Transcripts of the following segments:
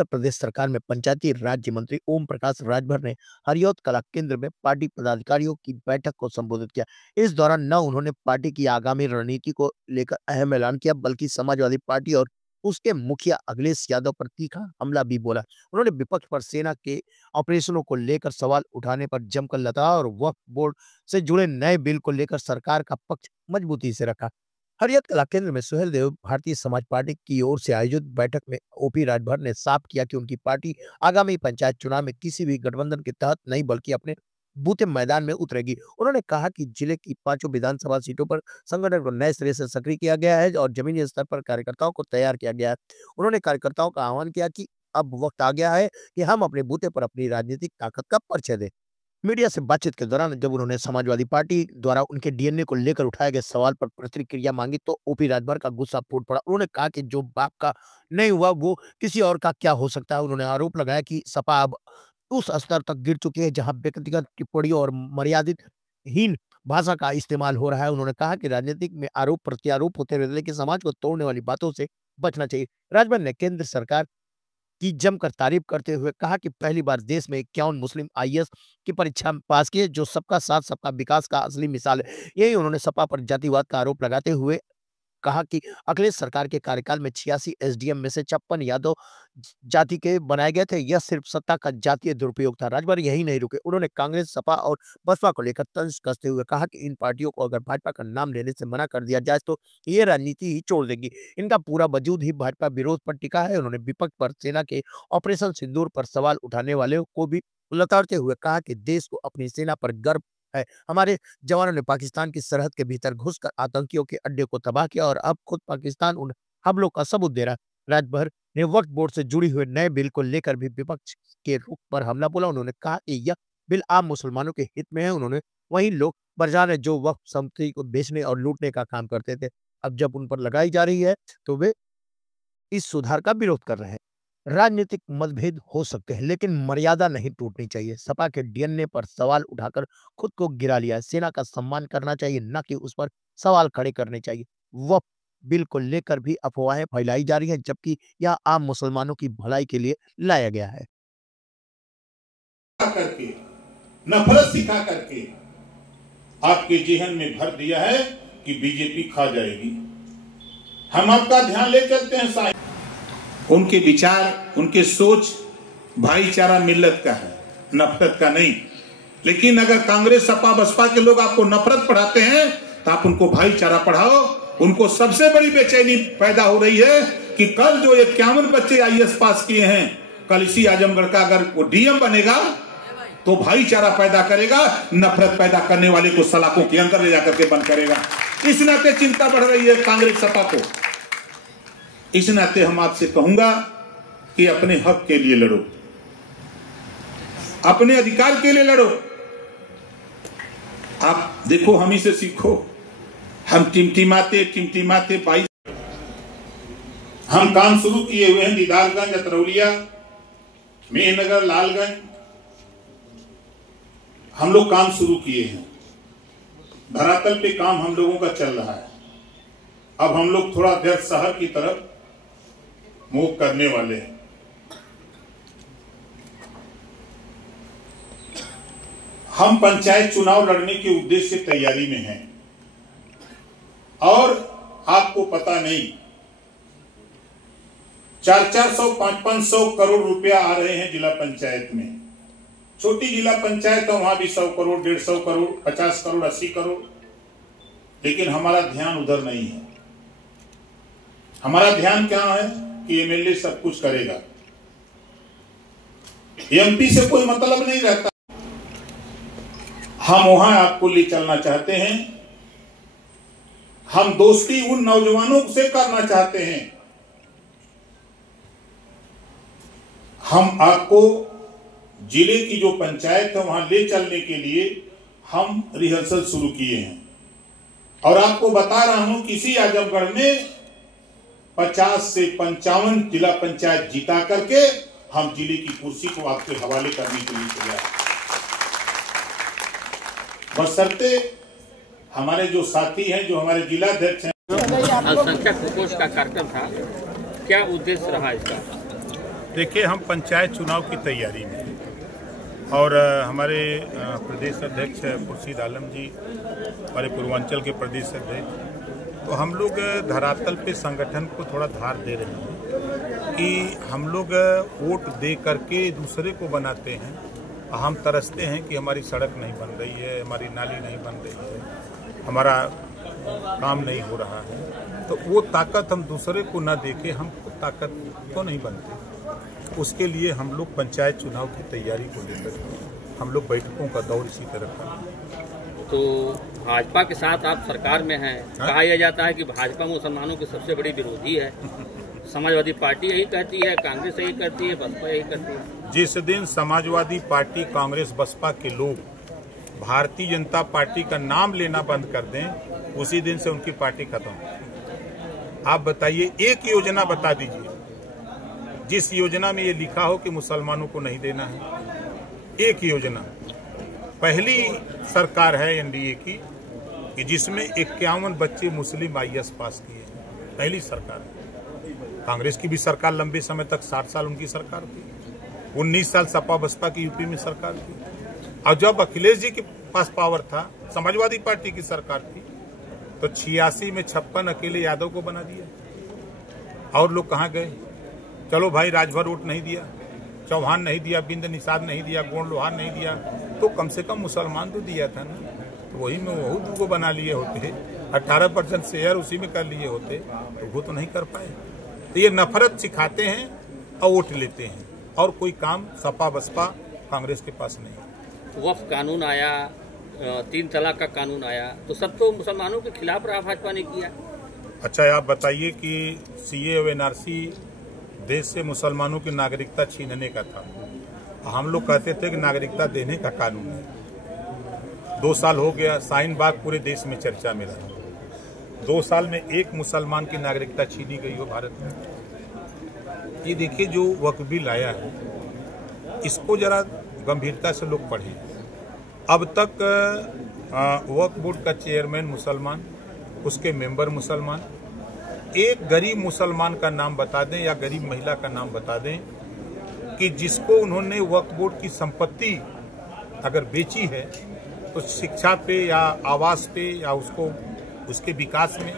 उत्तर प्रदेश सरकार में पंचायती राज्य मंत्री ओम प्रकाश राजभर ने हरियौत कला केंद्र में पार्टी पदाधिकारियों की बैठक को संबोधित किया। इस दौरान न उन्होंने पार्टी की आगामी रणनीति को लेकर अहम ऐलान किया, बल्कि समाजवादी पार्टी और उसके मुखिया अखिलेश यादव पर तीखा हमला भी बोला। उन्होंने विपक्ष पर सेना के ऑपरेशनों को लेकर सवाल उठाने पर जमकर लताड़ा और वक्फ बोर्ड से जुड़े नए बिल को लेकर सरकार का पक्ष मजबूती से रखा। हरियत कला केंद्र में सुहेल देव भारतीय समाज पार्टी की ओर से आयोजित बैठक में ओपी राजभर ने साफ किया कि उनकी पार्टी आगामी पंचायत चुनाव में किसी भी गठबंधन के तहत नहीं, बल्कि अपने बूते मैदान में उतरेगी। उन्होंने कहा कि जिले की 5 विधानसभा सीटों पर संगठन को नए सिरे से सक्रिय किया गया है और जमीनी स्तर पर कार्यकर्ताओं को तैयार किया गया है। उन्होंने कार्यकर्ताओं का आह्वान किया कि अब वक्त आ गया है कि हम अपने बूते पर अपनी राजनीतिक ताकत का परिचय दें। मीडिया से बातचीत के दौरान जब उन्होंने समाजवादी पार्टी द्वारा उनके डीएनए को लेकर उठाए गए सवाल पर प्रतिक्रिया मांगी, तो ओपी राजभर का गुस्सा फूट पड़ा। उन्होंने कहा कि जो बाप का नहीं हुआ वो किसी और का क्या हो सकता है। उन्होंने आरोप लगाया कि सपा अब उस स्तर तक गिर चुकी है जहां व्यक्तिगत टिप्पणियों और मर्यादित हीन भाषा का इस्तेमाल हो रहा है। उन्होंने कहा कि राजनीतिक में आरोप प्रत्यारोप होते रहते, लेकिन समाज को तोड़ने वाली बातों से बचना चाहिए। राजभर ने केंद्र सरकार की जमकर तारीफ करते हुए कहा कि पहली बार देश में 51 मुस्लिम आईएएस की परीक्षा पास किए, जो सबका साथ सबका विकास का असली मिसाल है। यही उन्होंने सपा पर जातिवाद का आरोप लगाते हुए कहा कि अखिलेश सरकार के कार्यकाल में 86 एसडीएम में से 56 यादव जाति के बनाए गए थे। यह सिर्फ सत्ता का जातीय दुरुपयोग था। राजभर यही नहीं रुके। उन्होंने कांग्रेस, सपा और बसपा को लेकर तंज कसते हुए कहा कि इन पार्टियों को अगर भाजपा का नाम लेने से मना कर दिया जाए तो ये राजनीति ही छोड़ देंगी। इनका पूरा वजूद ही भाजपा विरोध पर टिका है। उन्होंने विपक्ष पर सेना के ऑपरेशन सिंदूर पर सवाल उठाने वाले को भी लताड़ते हुए कहा कि देश को अपनी सेना पर गर्व है। हमारे जवानों ने पाकिस्तान की सरहद के भीतर घुसकर आतंकियों के अड्डे को तबाह किया और अब खुद पाकिस्तान उन हमलों का सबूत दे रहा है। राजभर ने वक्फ बोर्ड से जुड़ी हुए नए बिल को लेकर भी विपक्ष के रुख पर हमला बोला। उन्होंने कहा कि यह बिल आम मुसलमानों के हित में है। उन्होंने वही लोग बरजाने जो वक्फ संपत्ति को बेचने और लूटने का काम करते थे, अब जब उन पर लगाई जा रही है तो वे इस सुधार का विरोध कर रहे हैं। राजनीतिक मतभेद हो सकते हैं, लेकिन मर्यादा नहीं टूटनी चाहिए। सपा के डीएनए पर सवाल उठाकर खुद को गिरा लिया है। सेना का सम्मान करना चाहिए, न कि उस पर सवाल खड़े करने चाहिए। वक्फ बिल को लेकर भी अफवाहें फैलाई जा रही हैं, जबकि यह आम मुसलमानों की भलाई के लिए लाया गया है। करके नफरत सिखा करके आपके जेहन में भर दिया है कि बीजेपी खा जाएगी। हम आपका ध्यान ले चलते हैं साहब, उनके विचार, उनके सोच भाईचारा मिल्लत का है, नफरत का नहीं। लेकिन अगर कांग्रेस, सपा, बसपा के लोग आपको नफरत पढ़ाते हैं तो आप उनको भाईचारा पढ़ाओ। उनको सबसे बड़ी बेचैनी पैदा हो रही है कि कल जो 51 बच्चे आईएएस पास किए हैं, कल इसी आजमगढ़ का अगर वो डीएम बनेगा तो भाईचारा पैदा करेगा, नफरत पैदा करने वाले को सलाखों के अंदर ले जाकर के बंद करेगा। इस नाते चिंता बढ़ रही है कांग्रेस, सपा को। इस नाते हम आपसे कहूंगा कि अपने हक के लिए लड़ो, अपने अधिकार के लिए लड़ो। आप देखो, हम ही से सीखो। हम टिमटिमाते 22 हम काम शुरू किए हुए हैं। दीदारगंज, अतरौलिया, मेहनगर, लालगंज हम लोग काम शुरू किए हैं। धरातल पे काम हम लोगों का चल रहा है। अब हम लोग थोड़ा देर शहर की तरफ मूव करने वाले हैं। हम पंचायत चुनाव लड़ने के उद्देश्य से तैयारी में हैं और आपको पता नहीं 400-400, 500-500 करोड़ रुपया आ रहे हैं जिला पंचायत में। छोटी जिला पंचायत है, वहां भी 100 करोड़, 150 करोड़, 50 करोड़, 80 करोड़। लेकिन हमारा ध्यान उधर नहीं है। हमारा ध्यान क्या है कि एमएलए सब कुछ करेगा, एमपी से कोई मतलब नहीं रहता। हम वहां आपको ले चलना चाहते हैं। हम दोस्ती उन नौजवानों से करना चाहते हैं। हम आपको जिले की जो पंचायत है वहां ले चलने के लिए हम रिहर्सल शुरू किए हैं और आपको बता रहा हूं कि इसी आजमगढ़ में 50 से 55 जिला पंचायत जिता करके हम जिले की कुर्सी को आपके हवाले करने के लिए तैयार। बशर्ते हमारे जो साथी हैं, जो हमारे जिलाध्यक्ष हैं। अल्पसंख्यक प्रकोष्ठ का कार्यक्रम था, क्या उद्देश्य रहा इसका? देखिए, हम पंचायत चुनाव की तैयारी में हैं और हमारे प्रदेश अध्यक्ष खुर्शीद आलम जी, हमारे पूर्वांचल के प्रदेश अध्यक्ष, तो हम लोग धरातल पे संगठन को थोड़ा धार दे रहे हैं कि हम लोग वोट दे करके दूसरे को बनाते हैं। हम तरसते हैं कि हमारी सड़क नहीं बन रही है, हमारी नाली नहीं बन रही है, हमारा काम नहीं हो रहा है, तो वो ताकत हम दूसरे को न देके हम ताकत तो नहीं बनते। उसके लिए हम लोग पंचायत चुनाव की तैयारी को लेकर हम लोग बैठकों का दौर इसी तरह का। तो भाजपा के साथ आप सरकार में हैं, कहा यह जाता है कि भाजपा मुसलमानों की सबसे बड़ी विरोधी है। समाजवादी पार्टी यही कहती है, कांग्रेस यही कहती है, बसपा यही कहती है। जिस दिन समाजवादी पार्टी, कांग्रेस, बसपा के लोग भारतीय जनता पार्टी का नाम लेना बंद कर दें, उसी दिन से उनकी पार्टी खत्म। आप बताइए, एक योजना बता दीजिए जिस योजना में ये लिखा हो कि मुसलमानों को नहीं देना है। एक योजना पहली सरकार है एनडीए की कि जिसमें 51 बच्चे मुस्लिम आईएएस पास किए, पहली सरकार है। कांग्रेस की भी सरकार लंबे समय तक 60 साल उनकी सरकार थी, 19 साल सपा बसपा की यूपी में सरकार थी, और जब अखिलेश जी के पास पावर था, समाजवादी पार्टी की सरकार थी, तो 86 में 56 अकेले यादव को बना दिया। और लोग कहाँ गए? चलो भाई, राजभर वोट नहीं दिया, चौहान नहीं दिया, बिंद निषाद नहीं दिया, गोंड लोहार नहीं दिया, तो कम से कम मुसलमान तो दिया था ना। तो वही में वो को बना लिए होते, 18% शेयर उसी में कर लिए होते, तो वो तो नहीं कर पाए। तो ये नफरत सिखाते हैं और वोट लेते हैं, और कोई काम सपा बसपा कांग्रेस के पास नहीं। वक्फ कानून आया, 3 तलाक का कानून आया, तो सब तो मुसलमानों के खिलाफ रहा भाजपा ने किया। अच्छा, आप बताइए कि सीए और एनआरसी देश से मुसलमानों की नागरिकता छीनने का था। हम लोग कहते थे कि नागरिकता देने का कानून है। 2 साल हो गया, शाहीन बाग पूरे देश में चर्चा में रहा। 2 साल में एक मुसलमान की नागरिकता छीनी गई हो भारत में। ये देखिए, जो वक्फ बिल आया है, इसको जरा गंभीरता से लोग पढ़ें। अब तक वक्फ बोर्ड का चेयरमैन मुसलमान, उसके मेंबर मुसलमान, एक गरीब मुसलमान का नाम बता दें या गरीब महिला का नाम बता दें कि जिसको उन्होंने वक्फ बोर्ड की संपत्ति अगर बेची है तो शिक्षा पे या आवास पे या उसके विकास में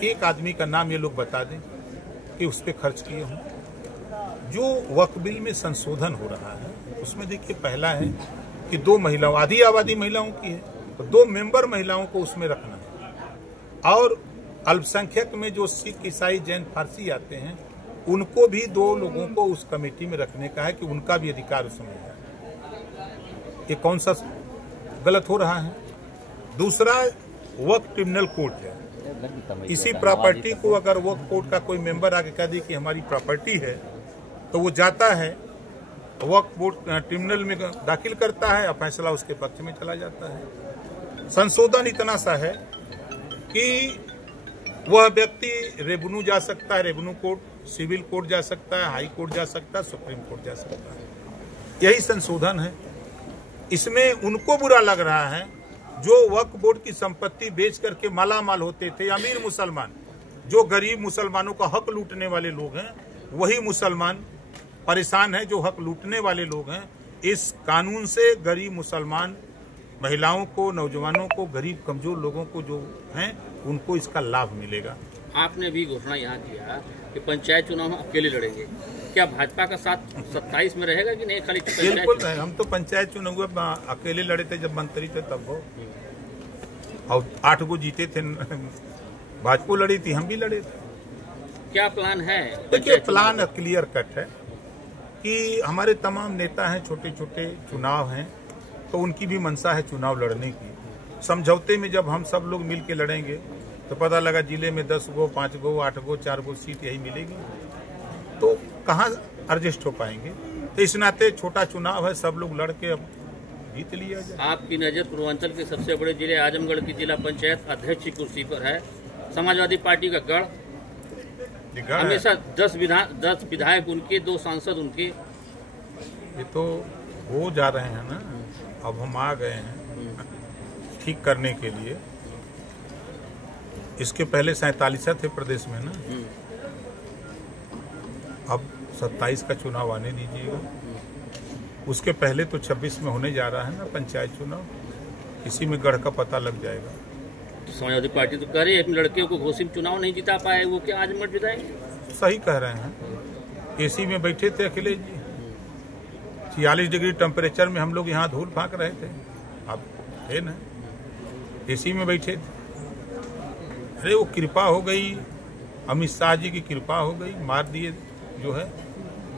एक आदमी का नाम ये लोग बता दें कि उस पर खर्च किए हों। जो वक्फ बिल में संशोधन हो रहा है उसमें देखिए, पहला है कि 2 महिलाओं, आधी आबादी महिलाओं की है, तो 2 मेंबर महिलाओं को उसमें रखना है। और अल्पसंख्यक में जो सिख, ईसाई, जैन, फारसी आते हैं, उनको भी 2 लोगों को उस कमेटी में रखने का है कि उनका भी अधिकार उसमें है। ये कौन सा गलत हो रहा है? दूसरा, वक्फ ट्रिब्यूनल कोर्ट है। इसी प्रॉपर्टी को अगर वक्फ कोर्ट का कोई मेंबर आके कह दे कि हमारी प्रॉपर्टी है, तो वो जाता है वक्फ बोर्ड ट्रिब्यूनल में दाखिल करता है और फैसला उसके पक्ष में चला जाता है। संशोधन इतना सा है कि वह व्यक्ति रेवेन्यू जा सकता है, रेवेन्यू कोर्ट, सिविल कोर्ट जा सकता है, हाई कोर्ट जा सकता है, सुप्रीम कोर्ट जा सकता है। यही संशोधन है। इसमें उनको बुरा लग रहा है जो वक्फ बोर्ड की संपत्ति बेच करके मालामाल होते थे, अमीर मुसलमान, जो गरीब मुसलमानों का हक लूटने वाले लोग हैं, वही मुसलमान परेशान है जो हक लूटने वाले लोग हैं। इस कानून से गरीब मुसलमान महिलाओं को, नौजवानों को, गरीब कमजोर लोगों को जो हैं, उनको इसका लाभ मिलेगा। आपने भी घोषणा यहाँ किया कि पंचायत चुनाव में अकेले लड़ेंगे, क्या भाजपा का साथ 27 में रहेगा कि नहीं? खाली बिल्कुल नहीं। हम तो पंचायत चुनाव अकेले लड़े थे, जब मंत्री थे तब वो, और 8 गो जीते थे। भाजपा लड़ी थी, हम भी लड़े थे। क्या प्लान है? देखिए, प्लान क्लियर कट है कि हमारे तमाम नेता हैं, छोटे छोटे चुनाव हैं, तो उनकी भी मंशा है चुनाव लड़ने की। समझौते में जब हम सब लोग मिल के लड़ेंगे तो पता लगा जिले में 10 गो, 5 गो, 8 गो, 4 गो सीट यही मिलेगी, तो कहाँ एडजस्ट हो पाएंगे? तो इस नाते छोटा चुनाव है, सब लोग लड़ के अब जीत लिया जाए। आपकी नजर पूर्वांचल के सबसे बड़े जिले आजमगढ़ की जिला पंचायत अध्यक्ष की कुर्सी पर है। समाजवादी पार्टी का गढ़, हमेशा 10 विधायक उनके, 2 सांसद उनके। ये तो हो जा रहे हैं ना, अब हम आ गए हैं ठीक करने के लिए। इसके पहले 47 थे प्रदेश में ना, अब 27 का चुनाव आने दीजिएगा, उसके पहले तो 26 में होने जा रहा है ना पंचायत चुनाव, इसी में गढ़ का पता लग जाएगा। तो समाजवादी पार्टी तो कह रही है अपने लड़के को घोषित चुनाव नहीं जिता पाए, वो क्या आजमगढ़ जिताएंगे? सही कह रहे हैं, एसी में बैठे थे अखिलेश जी, 46 डिग्री टेम्परेचर में हम लोग यहाँ धूल फाँक रहे थे, अब है ना एसी में बैठे थे। अरे वो कृपा हो गई, अमित शाह जी की कृपा हो गई, मार दिए जो है।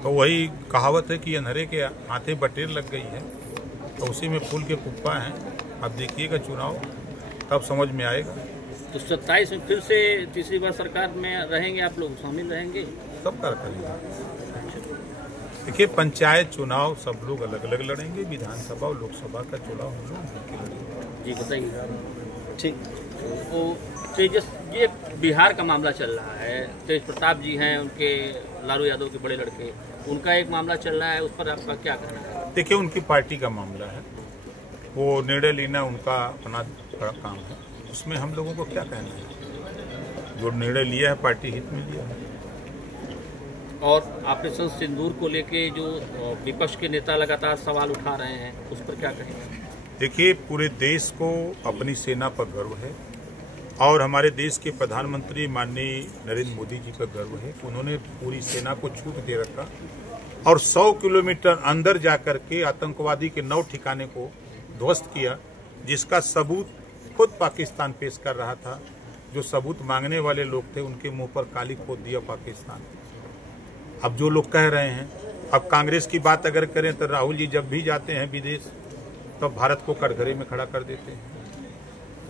तो वही कहावत है कि अंधेरे के हाथे बटेर लग गई है, तो उसी में फूल के कुप्पा हैं। अब देखिएगा चुनाव, तब समझ में आएगा। तो 27 में फिर से तीसरी बार सरकार में रहेंगे आप लोग, शामिल रहेंगे? सब कर करेंगे। देखिए पंचायत चुनाव सब लोग अलग अलग लड़ेंगे, विधानसभा और लोकसभा का चुनाव हम लोग मिलकर लड़ेंगे। जी बताइए। ठीक, तो तेजस, ये बिहार का मामला चल रहा है, तेज प्रताप जी हैं, उनके लालू यादव के बड़े लड़के, उनका एक मामला चल रहा है, उस पर आपका क्या कहना है? देखिए उनकी पार्टी का मामला है, वो निर्णय लेना उनका अपना बड़ा काम है, उसमें हम लोगों को क्या कहना है। जो निर्णय लिया है पार्टी हित में लिया है। और ऑपरेशन सिंदूर को लेके जो विपक्ष के नेता लगातार सवाल उठा रहे हैं, उस पर क्या कहेंगे? देखिए पूरे देश को अपनी सेना पर गर्व है, और हमारे देश के प्रधानमंत्री माननीय नरेंद्र मोदी जी का गर्व है। उन्होंने पूरी सेना को छूट दे रखा और 100 किलोमीटर अंदर जाकर के आतंकवादी के 9 ठिकाने को ध्वस्त किया, जिसका सबूत खुद पाकिस्तान पेश कर रहा था। जो सबूत मांगने वाले लोग थे उनके मुंह पर काली खोद दिया पाकिस्तान। अब जो लोग कह रहे हैं, अब कांग्रेस की बात अगर करें तो राहुल जी जब भी जाते हैं विदेश तब भारत को कटघरे में खड़ा कर देते हैं।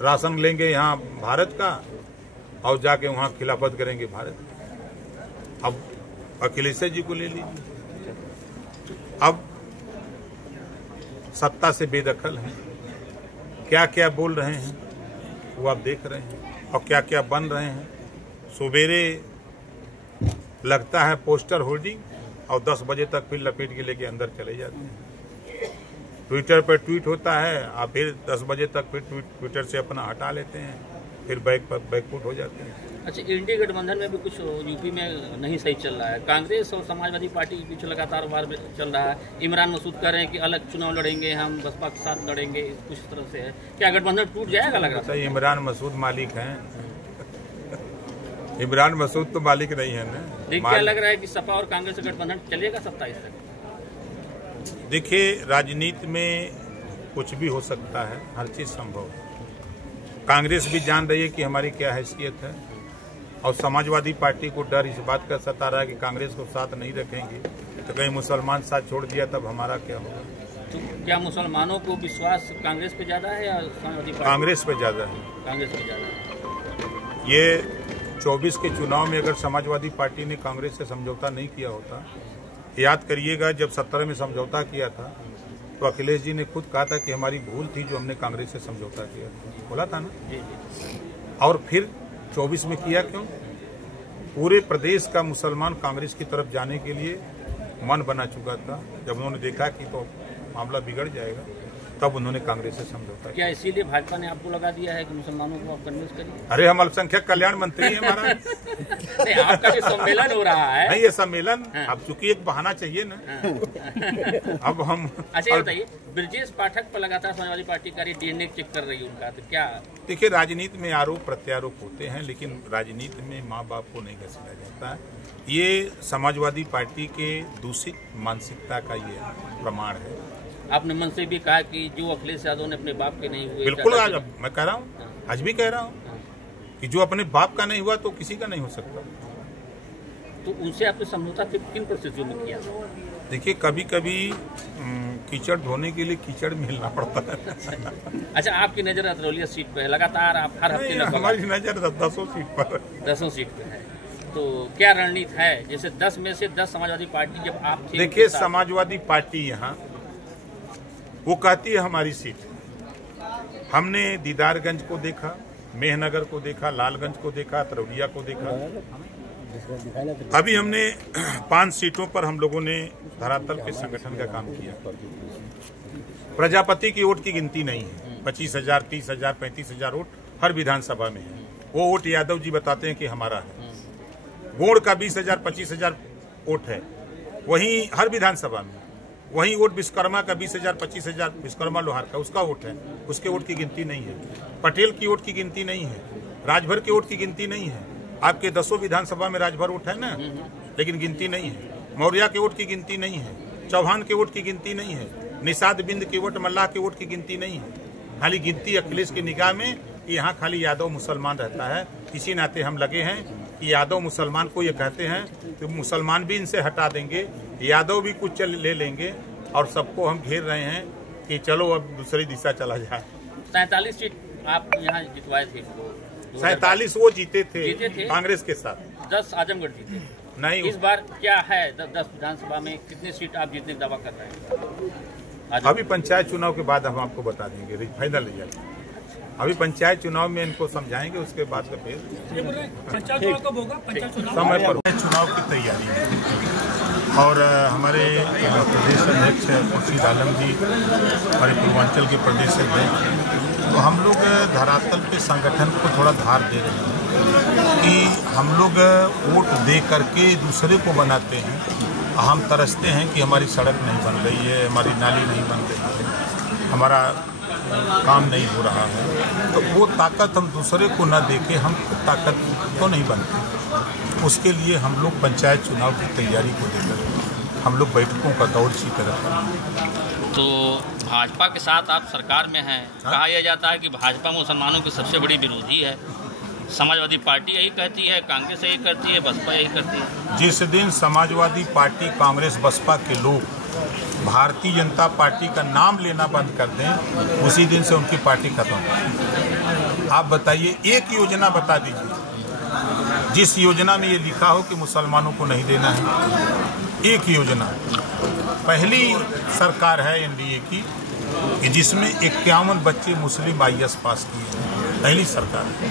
राशन लेंगे यहाँ भारत का और जाके वहाँ खिलाफत करेंगे भारत। अब अखिलेश जी को ले लीजिए, अब सत्ता से बेदखल है, क्या क्या बोल रहे हैं वो आप देख रहे हैं, और क्या क्या बन रहे हैं। सवेरे लगता है पोस्टर होल्डिंग और 10 बजे तक फिर लपेट के लेके अंदर चले जाते हैं। ट्विटर पर ट्वीट होता है, आप फिर 10 बजे तक फिर ट्विटर से अपना हटा लेते हैं, फिर बैकफुट हो जाते हैं। अच्छा, इंडिया गठबंधन में भी कुछ यूपी में नहीं सही चल रहा है, कांग्रेस और समाजवादी पार्टी के बीच लगातार वार चल रहा है। इमरान मसूद कह रहे हैं कि अलग चुनाव लड़ेंगे, हम बसपा के साथ लड़ेंगे, कुछ तरह से है। क्या गठबंधन टूट जाएगा लग रहा है? इमरान मसूद मालिक हैं, इमरान मसूद तो मालिक नहीं है ना। क्या लग रहा है कि सपा और कांग्रेस का गठबंधन चलेगा 27 तक? देखिए राजनीति में कुछ भी हो सकता है, हर चीज संभव है। कांग्रेस भी जान रही है कि हमारी क्या हैसियत है, और समाजवादी पार्टी को डर इस बात का सता रहा है कि कांग्रेस को साथ नहीं रखेंगे तो कहीं मुसलमान साथ छोड़ दिया तब हमारा क्या होगा। तो क्या मुसलमानों को विश्वास कांग्रेस पे ज्यादा है या समाजवादी पार्टी? कांग्रेस पे ज्यादा है। कांग्रेस पे ज्यादा है। ये 24 के चुनाव में अगर समाजवादी पार्टी ने कांग्रेस से समझौता नहीं किया होता, याद करिएगा जब 17 में समझौता किया था तो अखिलेश जी ने खुद कहा था कि हमारी भूल थी जो हमने कांग्रेस से समझौता किया, बोला था ना। जी जी। और फिर 24 में किया क्यों? पूरे प्रदेश का मुसलमान कांग्रेस की तरफ जाने के लिए मन बना चुका था। जब उन्होंने देखा कि तो मामला बिगड़ जाएगा तब उन्होंने कांग्रेस से समझौता किया। क्या इसीलिए भाजपा ने आपको लगा दिया है कि मुसलमानों को आप कन्विंस करिए? अरे हम अल्पसंख्यक कल्याण मंत्री हैं हमारा। आपका जो सम्मेलन हो रहा है, नहीं ये सम्मेलन अब चूंकि एक बहाना चाहिए ना। अब हम अच्छा ये बताइए, ब्रजेश पाठक पर लगातार समाजवादी पार्टी का डीएनए चेक कर रही है उनका, तो क्या? देखिए राजनीति में आरोप प्रत्यारोप होते हैं, लेकिन राजनीति में माँ बाप को नहीं घसीटा जाता है। ये समाजवादी पार्टी के दूषित मानसिकता का ये प्रमाण है। आपने मन से भी कहा कि जो अखिलेश यादव ने अपने बाप के नहीं हुए, बिल्कुल आज मैं कह रहा हूँ, आज भी कह रहा हूँ कि जो अपने बाप का नहीं हुआ तो किसी का नहीं हो सकता। तो उनसे आपने समझौता किन परिस्थितियों में किया? देखिए कभी कभी कीचड़ धोने के लिए कीचड़ मिलना पड़ता है। अच्छा, आपकी नजर अतरौलिया सीट पे है, लगातार आप हर हफ्ते? हमारी नजर 10 सीट पर, 10 सीट पे है। तो क्या रणनीति है? जैसे 10 में से 10 समाजवादी पार्टी जब आप थे, देखिए समाजवादी पार्टी यहाँ वो कहती है हमारी सीट। हमने दीदारगंज को देखा, मेहनगर को देखा, लालगंज को देखा, तरौलिया को देखा। अभी हमने 5 सीटों पर हम लोगों ने धरातल के संगठन का काम किया। प्रजापति की वोट की गिनती नहीं है, 25,000, 30,000, 35,000 वोट हर विधानसभा में है। वो वोट यादव जी बताते हैं कि हमारा है। गोड़ का 20,000, 25,000 वोट है, वहीं हर विधानसभा में वहीं वोट विश्वकर्मा का 20,000 25,000 विश्वकर्मा लोहार का उसका वोट है, उसके वोट की गिनती नहीं है। पटेल की वोट की गिनती नहीं है, राजभर के वोट की गिनती नहीं है। आपके 10 विधानसभा में राजभर वोट है ना, लेकिन गिनती नहीं है। मौर्य के वोट की गिनती नहीं है, चौहान के वोट की गिनती नहीं है, निषाद बिंद के वोट, मल्लाह के वोट की गिनती नहीं है। खाली गिनती अखिलेश की निगाह में यहाँ खाली यादव मुसलमान रहता है। इसी नाते हम लगे हैं कि यादव मुसलमान को ये कहते हैं तो मुसलमान भी इनसे हटा देंगे, यादव भी कुछ ले लेंगे और सबको हम घेर रहे हैं कि चलो अब दूसरी दिशा चला जाए। 47 सीट आप यहाँ जितवाए थे, 47 वो जीते थे कांग्रेस के साथ, 10 आजमगढ़ जीते नहीं। इस बार क्या है 10 विधानसभा में कितनी सीट आप जीतने का दावा कर रहे हैं? अभी पंचायत चुनाव के बाद हम आपको बता देंगे, फाइनल रिजल्ट। अभी पंचायत चुनाव में इनको समझाएंगे, उसके बाद तो फिर पंचायत चुनाव कब होगा? पंचायत समय पर चुनाव की तैयारी है। और हमारे प्रदेश अध्यक्ष खुर्शीद आलम जी, हमारे पूर्वांचल के प्रदेश अध्यक्ष, तो हम लोग धरातल पे संगठन को थोड़ा धार दे रहे हैं कि हम लोग वोट दे करके दूसरे को बनाते हैं। हम तरसते हैं कि हमारी सड़क नहीं बन रही है, हमारी नाली नहीं बन रही है, हमारा काम नहीं हो रहा है, तो वो ताकत हम दूसरे को न देके हम ताकत तो नहीं बनते। उसके लिए हम लोग पंचायत चुनाव की तैयारी को लेकर हम लोग बैठकों का दौर सीते रहते हैं। तो भाजपा के साथ आप सरकार में हैं, कहा यह जाता है कि भाजपा मुसलमानों की सबसे बड़ी विरोधी है। समाजवादी पार्टी यही कहती है, कांग्रेस यही करती है, बसपा यही करती है। जिस दिन समाजवादी पार्टी, कांग्रेस, बसपा के लोग भारतीय जनता पार्टी का नाम लेना बंद कर दें, उसी दिन से उनकी पार्टी खत्म हो। आप बताइए, एक योजना बता दीजिए जिस योजना में ये लिखा हो कि मुसलमानों को नहीं देना है। एक योजना पहली सरकार है एनडीए की कि जिसमें 51 बच्चे मुस्लिम IAS पास किए, पहली सरकार है।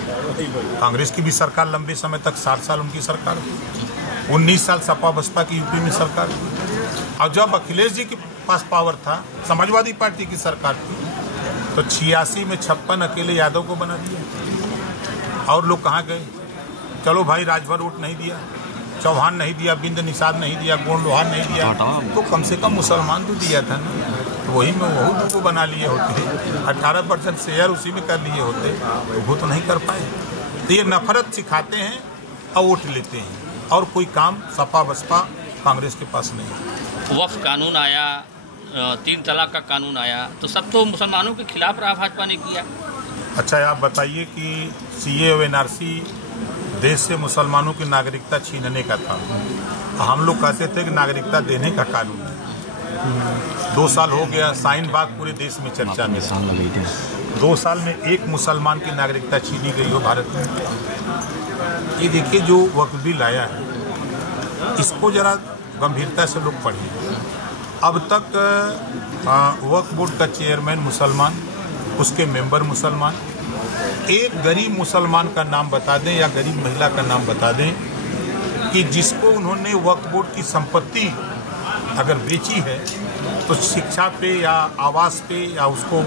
कांग्रेस की भी सरकार लंबे समय तक 60 साल उनकी सरकार, 19 साल सपा बसपा की यूपी में सरकार। और जब अखिलेश जी के पास पावर था, समाजवादी पार्टी की सरकार थी, तो 86 में 56 अकेले यादव को बना दिया। और लोग कहाँ गए? चलो भाई, राजभर वोट नहीं दिया, चौहान नहीं दिया, बिंद निषाद नहीं दिया, गोंड लोहार नहीं दिया, तो कम से कम मुसलमान तो दिया था ना। तो वही में वही को बना लिए होते, 18% शेयर उसी में कर लिए होते, तो वो तो नहीं कर पाए। तो ये नफरत सिखाते हैं और वोट लेते हैं, और कोई काम सपा बसपा कांग्रेस के पास नहीं। वक्फ कानून आया, 3 तलाक का कानून आया, तो सब तो मुसलमानों के खिलाफ रहा भाजपा ने किया। अच्छा, आप बताइए कि CA और NRC देश से मुसलमानों की नागरिकता छीनने का था। हम लोग कहते थे कि नागरिकता देने का कानून है। 2 साल हो गया, शाहीन बाग पूरे देश में चर्चा में। 2 साल में एक मुसलमान की नागरिकता छीनी गई हो भारत में। ये देखिए, जो वक्फ बिल आया है, इसको जरा गंभीरता से लोग पढ़िए। अब तक वक्फ बोर्ड का चेयरमैन मुसलमान, उसके मेंबर मुसलमान। एक गरीब मुसलमान का नाम बता दें या गरीब महिला का नाम बता दें कि जिसको उन्होंने वक्फ बोर्ड की संपत्ति अगर बेची है, तो शिक्षा पे या आवास पे या उसको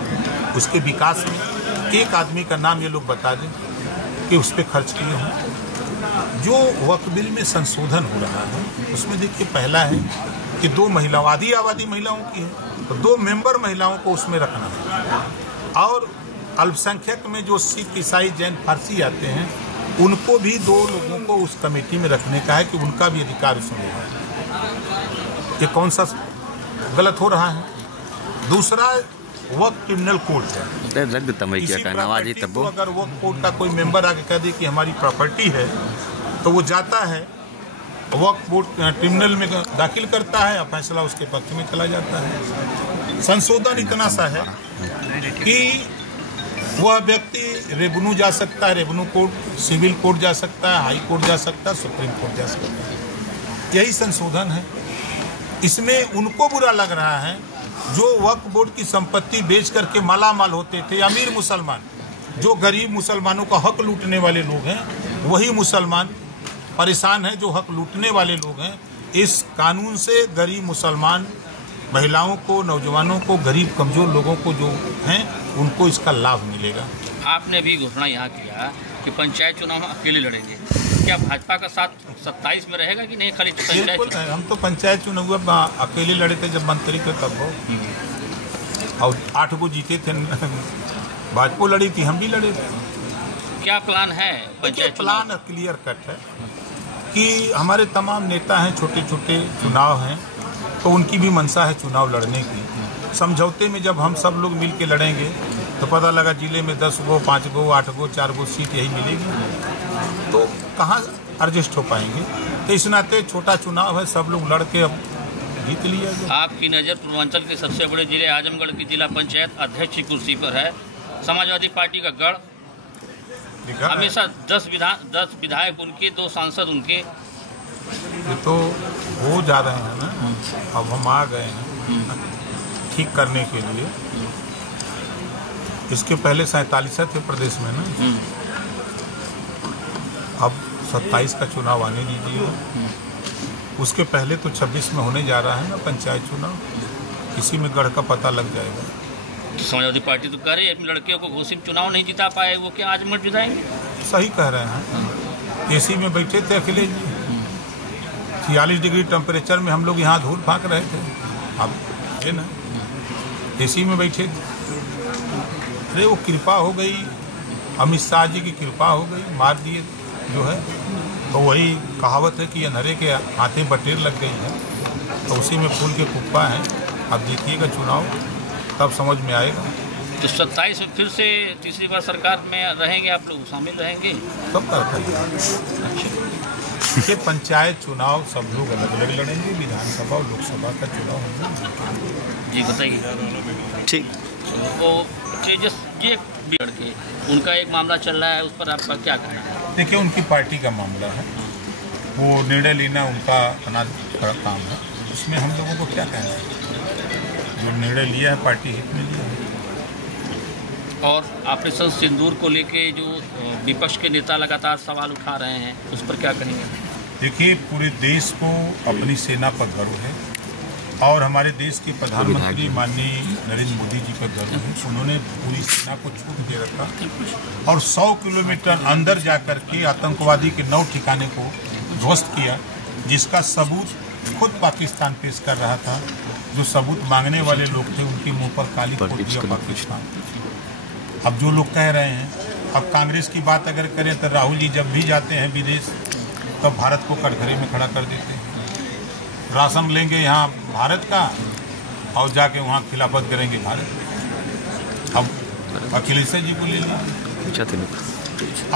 उसके विकास में एक आदमी का नाम ये लोग बता दें कि उस पर खर्च किए हों। जो वक्फ बिल में संशोधन हो रहा है, उसमें देखिए, पहला है कि 2 महिलाओं, आबादी महिलाओं की है, तो 2 मेंबर महिलाओं को उसमें रखना है। और अल्पसंख्यक में जो सिख, ईसाई, जैन, फारसी आते हैं, उनको भी 2 लोगों को उस कमेटी में रखने का है कि उनका भी अधिकार उसमें है। ये कौन सा गलत हो रहा है? दूसरा, वक्फ क्रिमिनल कोड है। इसी प्रॉपर्टी को अगर वक्फ कोड का कोई मेंबर आके कह दे कि हमारी प्रॉपर्टी है, तो वो जाता है वक्फ बोर्ड ट्रिब्यूनल में दाखिल करता है और फैसला उसके पक्ष में चला जाता है। संशोधन इतना सा है कि वह व्यक्ति रेवेन्यू जा सकता है, रेवेन्यू कोर्ट, सिविल कोर्ट जा सकता है, हाई कोर्ट जा सकता है, सुप्रीम कोर्ट जा सकता है। यही संशोधन है। इसमें उनको बुरा लग रहा है जो वक्फ बोर्ड की संपत्ति बेच करके मालामाल होते थे, अमीर मुसलमान, जो गरीब मुसलमानों का हक लूटने वाले लोग हैं, वही मुसलमान परेशान हैं जो हक लूटने वाले लोग हैं। इस कानून से गरीब मुसलमान महिलाओं को, नौजवानों को, गरीब कमजोर लोगों को जो हैं, उनको इसका लाभ मिलेगा। आपने भी घोषणा यहाँ किया कि पंचायत चुनाव में अकेले लड़ेंगे। क्या भाजपा का साथ 27 में रहेगा कि नहीं? खाली बिल्कुल, हम तो पंचायत चुनाव अकेले लड़े थे जब मंत्री के तब हो, और 8 को जीते थे। भाजपा लड़ी थी, हम भी लड़े थे। क्या प्लान है पंचायत? प्लान क्लियर कट है कि हमारे तमाम नेता हैं, छोटे छोटे चुनाव हैं, तो उनकी भी मंशा है चुनाव लड़ने की। समझौते में जब हम सब लोग मिल के लड़ेंगे तो पता लगा जिले में 10 गो, 5 गो, 8 गो, 4 गो सीट यही मिलेगी, तो कहाँ एडजस्ट हो पाएंगे। तो इस नाते छोटा चुनाव है, सब लोग लड़ के अब जीत लिया जाए। आपकी नज़र पूर्वांचल के सबसे बड़े जिले आजमगढ़ की जिला पंचायत अध्यक्ष की कुर्सी पर है। समाजवादी पार्टी का गढ़, हमेशा 10 विधायक उनके, 2 सांसद उनके। ये तो हो जा रहे हैं ना, अब हम आ गए हैं ठीक करने के लिए। इसके पहले 47 थे प्रदेश में ना, अब 27 का चुनाव आने दीजिए। उसके पहले तो 26 में होने जा रहा है ना पंचायत चुनाव, इसी में गढ़ का पता लग जाएगा। तो समाजवादी पार्टी तो कह रही है अपने लड़कियों को घोषित चुनाव नहीं जिता पाए, वो क्या आज मत जिताएंगे? सही कह रहे हैं। एसी में बैठे थे अखिलेश जी, 46 डिग्री टेम्परेचर में हम लोग यहाँ धूल फाँक रहे थे, अब है ना एसी में बैठे थे। अरे वो कृपा हो गई, अमित शाह जी की कृपा हो गई, मार दिए जो है। तो वही कहावत है कि अंधेरे के हाथे बटेर लग गई है, तो उसी में फूल के कुप्पा है। अब देखिएगा चुनाव, तब समझ में आएगा। तो 27 में फिर से तीसरी बार सरकार में रहेंगे आप लोग, शामिल रहेंगे? सब ये पंचायत चुनाव सब लोग अलग अलग लड़ेंगे, विधानसभा और लोकसभा का चुनाव होगा। जी बताइए। ठीक। वो तेजस जी के उनका एक मामला चल रहा है, उस पर आपका क्या कहना है? देखिए, उनकी पार्टी का मामला है, वो निर्णय लेना उनका अपना काम है, उसमें हम लोगों को क्या कहना है। जो निर्णय लिया है पार्टी हित में लिया है। और ऑपरेशन सिंदूर को लेके जो विपक्ष के नेता लगातार सवाल उठा रहे हैं, उस पर क्या कहेंगे? देखिए, पूरे देश को अपनी सेना पर गर्व है, और हमारे देश के प्रधानमंत्री माननीय नरेंद्र मोदी जी पर गर्व है। उन्होंने पूरी सेना को छूट दे रखा और 100 किलोमीटर अंदर जाकर के आतंकवादी के 9 ठिकाने को ध्वस्त किया, जिसका सबूत खुद पाकिस्तान पेश कर रहा था। जो सबूत मांगने वाले लोग थे उनके मुंह पर काली पोत दिया पाकिस्तान। अब जो लोग कह रहे हैं, अब कांग्रेस की बात अगर करें तो राहुल जी जब भी जाते हैं विदेश तब तो भारत को कटघरे में खड़ा कर देते हैं। राशन लेंगे यहाँ भारत का और जाके वहाँ खिलाफत करेंगे भारत। अब अखिलेश जी को ले लिया,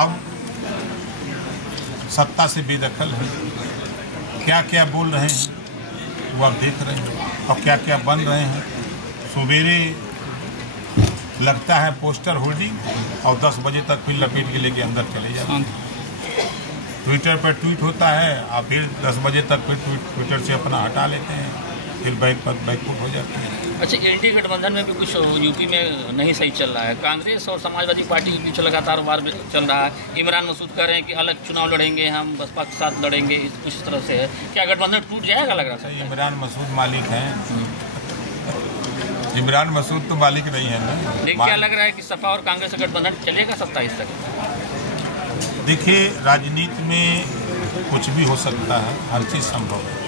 अब सत्ता से बेदखल है, क्या क्या बोल रहे हैं वो आप देख रहे हैं, और क्या क्या बन रहे हैं। सवेरे लगता है पोस्टर होल्डिंग और 10 बजे तक फिर लपेट के लेके अंदर चले जाते हैं। ट्विटर पर ट्वीट होता है और फिर 10 बजे तक फिर ट्विटर से अपना हटा लेते हैं, फिर बैकफुट हो जाते हैं। अच्छा, एनडीए गठबंधन में भी कुछ यूपी में नहीं सही चल रहा है। कांग्रेस और समाजवादी पार्टी के बीच लगातार वार चल रहा है। इमरान मसूद कह रहे हैं कि अलग चुनाव लड़ेंगे, हम बसपा के साथ लड़ेंगे, कुछ इस तरह से है। क्या गठबंधन टूट जाएगा लग रहा है? इमरान मसूद मालिक हैं, इमरान मसूद तो मालिक नहीं है ना। लेकिन क्या लग रहा है कि सपा और कांग्रेस का गठबंधन चलेगा 27 तक? देखिए, राजनीति में कुछ भी हो सकता है, हर चीज़ संभव है।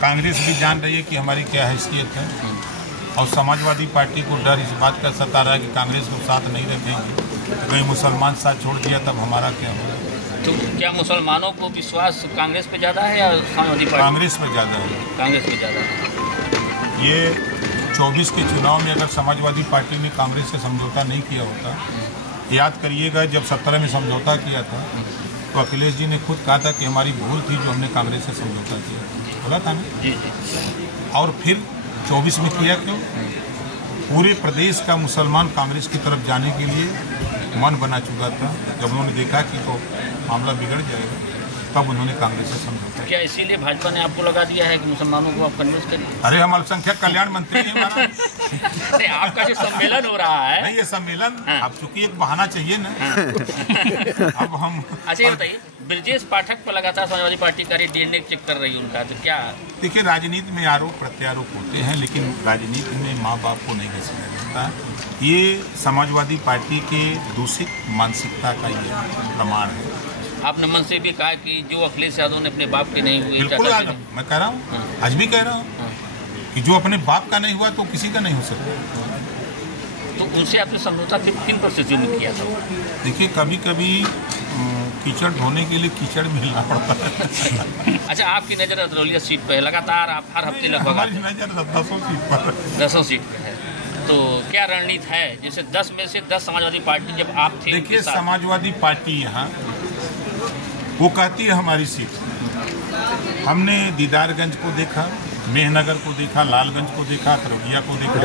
कांग्रेस भी जान रही है कि हमारी क्या हैसियत है, और समाजवादी पार्टी को डर इस बात का सता रहा है कि कांग्रेस को साथ नहीं रखेंगे, तो कहीं मुसलमान साथ छोड़ दिया तब हमारा क्या होगा। तो क्या मुसलमानों को विश्वास कांग्रेस पे ज़्यादा है या समाजवादी पार्टी? कांग्रेस पे ज़्यादा है। कांग्रेस पे ज़्यादा है। ये 24 के चुनाव में अगर समाजवादी पार्टी ने कांग्रेस से समझौता नहीं किया होता, याद करिएगा जब 17 में समझौता किया था तो अखिलेश जी ने खुद कहा था कि हमारी भूल थी जो हमने कांग्रेस से समझौता किया, बोला था ना। जी। और फिर 24 में किया क्यों? पूरे प्रदेश का मुसलमान कांग्रेस की तरफ जाने के लिए मन बना चुका था। जब उन्होंने देखा कि तो मामला बिगड़ जाएगा, तब उन्होंने कांग्रेस से समझौता। क्या इसीलिए भाजपा ने आपको लगा दिया है कि मुसलमानों को आप कन्विंस करिए? अरे हम अल्पसंख्यक कल्याण मंत्री हैं हमारा। आपका जो सम्मेलन हो रहा है, नहीं ये सम्मेलन अब चूंकि एक बहाना चाहिए ना। अब हम अच्छा, ये बताइए, ब्रजेश पाठक पर लगातार समाजवादी पार्टी का डीएनए चेक कर रही है उनका, तो क्या? देखिए, राजनीति में आरोप प्रत्यारोप होते हैं, लेकिन राजनीति में माँ बाप को नहीं घसीटा जाता। ये समाजवादी पार्टी के दूषित मानसिकता का ये प्रमाण है। आपने मन से भी कहा कि जो अखिलेश यादव ने अपने बाप के नहीं हुए, बिल्कुल मैं कह रहा हूँ, आज भी कह रहा हूँ कि जो अपने बाप का नहीं हुआ तो किसी का नहीं हो सकता। तो उनसे आपने समझौता किन परिस्थितियों में किया था? देखिए, कभी कभी कीचड़ धोने के लिए कीचड़ मिलना पड़ता है। अच्छा, आपकी नज़र अदरौलिया सीट पर है, लगातार आप हर हफ्ते लगभग? हमारी नज़र 10 सीट पर, 10 सीट पर है। तो क्या रणनीति है? जैसे 10 में से 10 समाजवादी पार्टी जब आप थे, देखिए समाजवादी पार्टी यहाँ वो कहती है हमारी सीट। हमने दीदारगंज को देखा, मेहनगर को देखा, लालगंज को देखा, तरौलिया को देखा।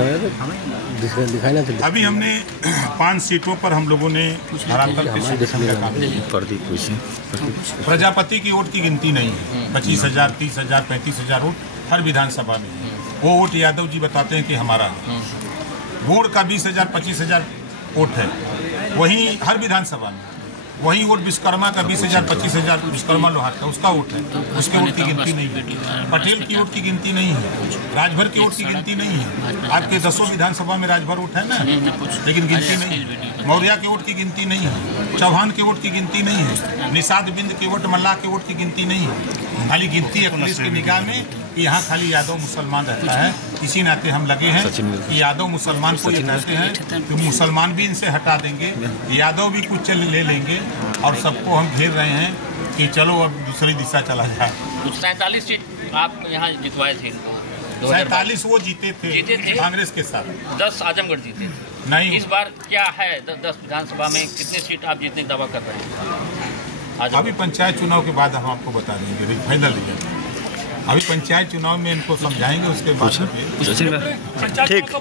अभी हमने 5 सीटों पर हम लोगों ने प्रजापति की वोट की गिनती नहीं है। 25,000, 30,000, 35,000 वोट हर विधानसभा में है। वो वोट यादव जी बताते हैं कि हमारा है। गुड़ का 20,000, 25,000 वोट है, वहीं हर विधानसभा में। वही वोट विश्वकर्मा का 20,000, 25,000 विश्वकर्मा लोहार का उसका वोट है, उसके वोट की गिनती नहीं है। पटेल की वोट की गिनती नहीं है, राजभर की वोट की गिनती नहीं है। आपके 10 विधानसभा में राजभर वोट है ना, लेकिन गिनती नहीं है। मौर्या के वोट की गिनती नहीं है, चौहान के वोट की गिनती नहीं है, निषाद बिंद के वोट, मल्लाह के वोट की गिनती नहीं है। खाली गिनती है पुलिस की निगाह में कि यहाँ खाली यादव मुसलमान रहता है। इसी नाते हम लगे हैं कि यादव मुसलमान को ये कहते हैं कि मुसलमान भी इनसे हटा देंगे, यादव भी कुछ ले लेंगे, और सबको हम घेर रहे हैं कि चलो अब दूसरी दिशा चला जाए। 47 सीट आप यहाँ जितवाए थे? 47 वो जीते थे कांग्रेस के साथ। 10 आजमगढ़ जीते थे। नहीं, इस बार क्या है? 10 विधानसभा में कितने सीट आप जीतने का दावा कर रहे हैं? अभी पंचायत चुनाव के बाद हम आपको बता देंगे फाइनल। अभी पंचायत चुनाव में इनको समझाएंगे, उसके बाद ठीक।